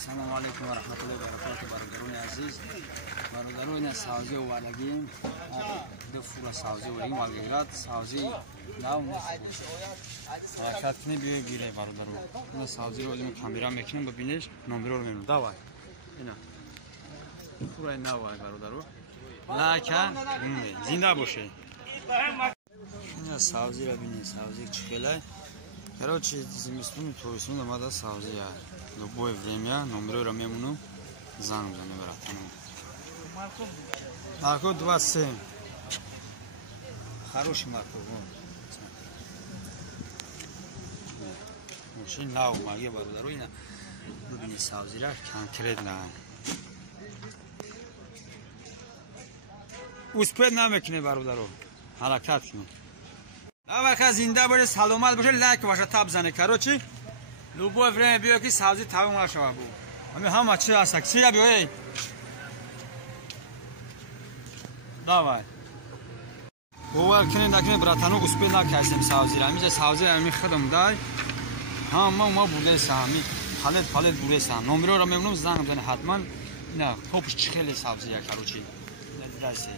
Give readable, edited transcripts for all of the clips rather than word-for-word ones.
السلام عليكم ورحمة الله وبركاته. برادران عزیز، برادران سازی و ولگیم دو فور سازی و این ولگیرات سازی ناو حرکت کنی بیای گیره برادران. این سازی رو این کامرا میکنم ببینیش نمره رو میبینم. داوای اینا فور ناو برادران. لکن زنده باشه. این سازی رو ببینید سازی چخله. Короче, зимистун то'ysun omada savziya. Любое время номеру мемуну зан мезанем братану. Марко 27. Хороший марко. Машин нау магия бародару ина. Бубини savzilar конкретно. Успед намекне бародару. Ҳаракат кунед. Давай зинда باشه سلامت باشه لایک باشه تاب زنه کاروچی любое время بیو کی سبزی تمام نشوه بو همه هم چی هست سیرا بیو ای давай باور کنید نکنه براتانو اسپید نکردیم سبزی را میشه سبزی را خودم دای ما بوده سامی پالت بوده سام نمره را میمونم زنگ بزنه حتما نه خوبش خیلی سبزیه کاروچی درسته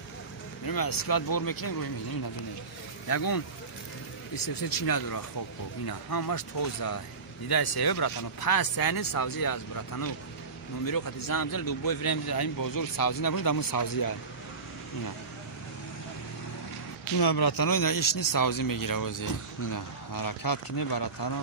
میرم اسکات بور میکنیم روی میدونی نبینه یگون استفسه چی نداره خوب اینا همش توزه دیده سه براتانو پس سنه سازی از براتانو نمره خاطر زنگ بزنه دوباره فریم این بزرگ سازی نبود دامون سازی است اینا براتانو اینا ایش نیست سازی میگیره وزی اینا حرکت کنه براتانو